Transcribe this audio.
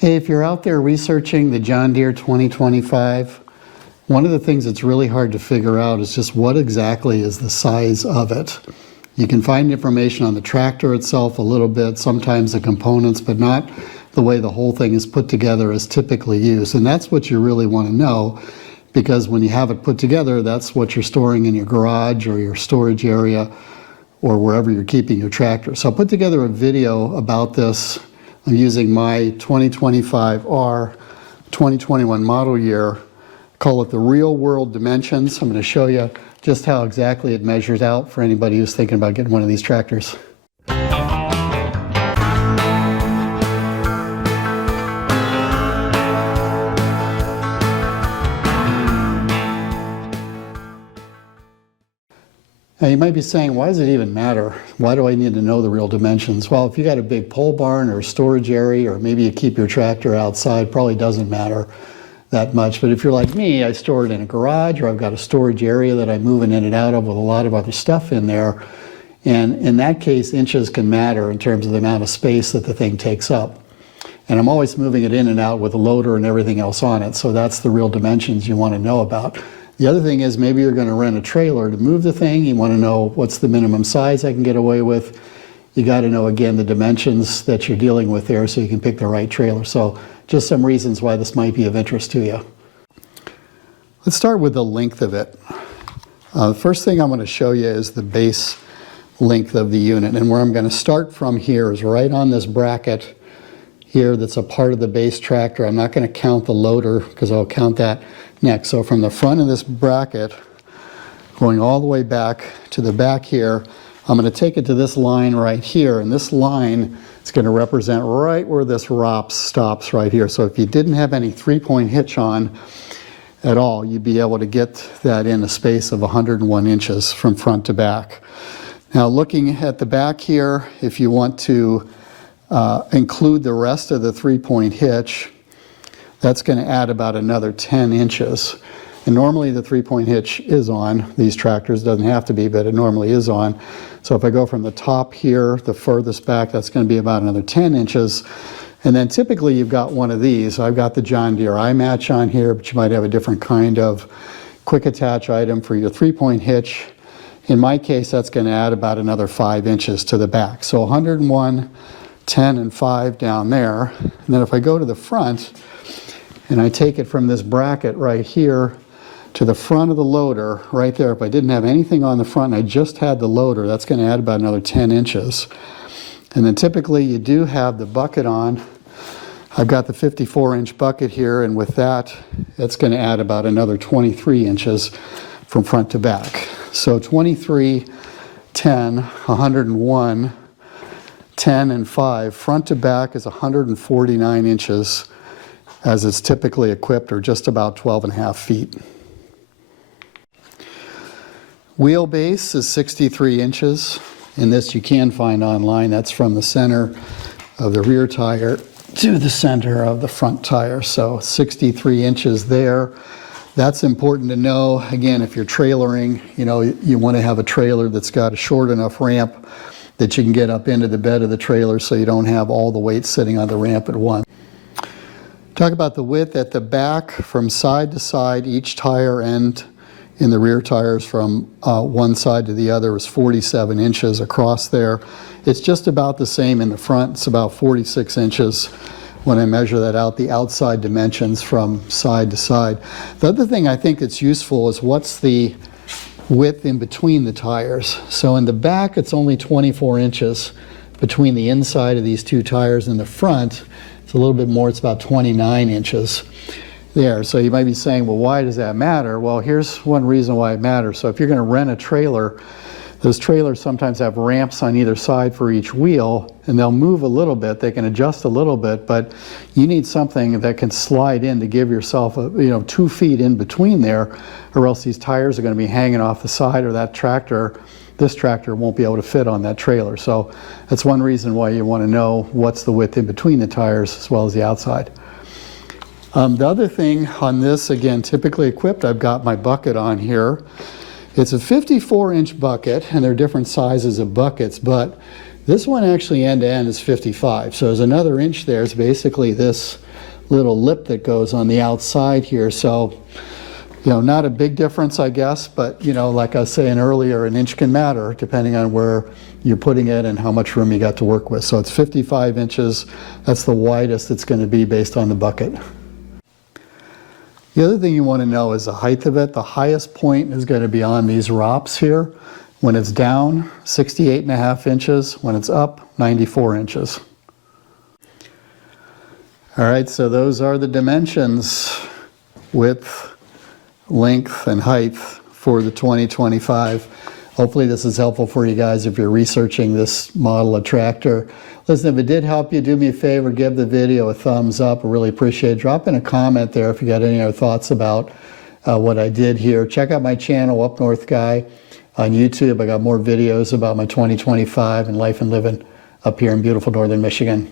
Hey, if you're out there researching the John Deere 2025, one of the things that's really hard to figure out is just what exactly is the size of it. You can find information on the tractor itself a little bit, sometimes the components, but not the way the whole thing is put together as typically used. And that's what you really want to know, because when you have it put together, that's what you're storing in your garage or your storage area or wherever you're keeping your tractor. So I put together a video about this. I'm using my 2025R 2021 model year. Call it the real world dimensions. I'm going to show you just how exactly it measures out for anybody who's thinking about getting one of these tractors. Now you might be saying, why does it even matter? Why do I need to know the real dimensions? Well, if you got a big pole barn or a storage area, or maybe you keep your tractor outside, probably doesn't matter that much. But if you're like me, I store it in a garage, or I've got a storage area that I'm moving in and out of with a lot of other stuff in there. And in that case, inches can matter in terms of the amount of space that the thing takes up. And I'm always moving it in and out with a loader and everything else on it. So that's the real dimensions you want to know about. The other thing is maybe you're going to rent a trailer to move the thing. You want to know what's the minimum size I can get away with. You got to know, again, the dimensions that you're dealing with there so you can pick the right trailer. So just some reasons why this might be of interest to you. Let's start with the length of it. The first thing I'm going to show you is the base length of the unit. And where I'm going to start from here is right on this bracket here that's a part of the base tractor. I'm not going to count the loader because I'll count that next. So from the front of this bracket, going all the way back to the back here, I'm going to take it to this line right here. And this line is going to represent right where this ROPS stops right here. So if you didn't have any three-point hitch on at all, you'd be able to get that in a space of 101 inches from front to back. Now looking at the back here, if you want to include the rest of the three-point hitch, that's going to add about another 10 inches. And normally the three-point hitch is on these tractors. Doesn't have to be, but it normally is on. So if I go from the top here, the furthest back, that's going to be about another 10 inches. And then typically you've got one of these. I've got the John Deere iMatch on here, but you might have a different kind of quick attach item for your three-point hitch. In my case, that's going to add about another 5 inches to the back. So 101, 10, and 5 down there. And then if I go to the front, and I take it from this bracket right here to the front of the loader right there. If I didn't have anything on the front and I just had the loader, that's going to add about another 10 inches. And then typically you do have the bucket on. I've got the 54-inch bucket here, and with that, it's going to add about another 23 inches from front to back. So 23, 10, 101, 10, and 5. Front to back is 149 inches. As it's typically equipped, or just about 12.5 feet. Wheelbase is 63 inches, and this you can find online. That's from the center of the rear tire to the center of the front tire, so 63 inches there. That's important to know. Again, if you're trailering, you want to have a trailer that's got a short enough ramp that you can get up into the bed of the trailer so you don't have all the weight sitting on the ramp at once. Talk about the width at the back from side to side. Each tire end in the rear tires from one side to the other is 47 inches across there. It's just about the same in the front. It's about 46 inches when I measure that out, the outside dimensions from side to side. The other thing I think that's useful is what's the width in between the tires. So in the back, it's only 24 inches between the inside of these two tires. In the front, it's a little bit more, it's about 29 inches there. So you might be saying, well, why does that matter? Well, here's one reason why it matters. So if you're going to rent a trailer, those trailers sometimes have ramps on either side for each wheel, and they'll move a little bit, they can adjust a little bit, but you need something that can slide in to give yourself 2 feet in between there, or else these tires are going to be hanging off the side, or this tractor won't be able to fit on that trailer. So that's one reason why you want to know what's the width in between the tires as well as the outside. The other thing on this, again, typically equipped, I've got my bucket on here. It's a 54-inch bucket, and there are different sizes of buckets, but this one actually end to end is 55. So there's another inch there. It's basically this little lip that goes on the outside here. So, not a big difference, I guess, but, like I was saying earlier, an inch can matter depending on where you're putting it and how much room you got to work with. So it's 55 inches. That's the widest it's going to be based on the bucket. The other thing you want to know is the height of it. The highest point is going to be on these ROPs here. When it's down, 68.5 inches. When it's up, 94 inches. All right, so those are the dimensions: width, length, and height for the 2025. Hopefully this is helpful for you guys if you're researching this model of tractor. Listen, if it did help you, do me a favor, give the video a thumbs up. I really appreciate it. Drop in a comment there if you got any other thoughts about what I did here. Check out my channel, Up North Guy, on YouTube. I got more videos about my 2025 and life and living up here in beautiful northern Michigan.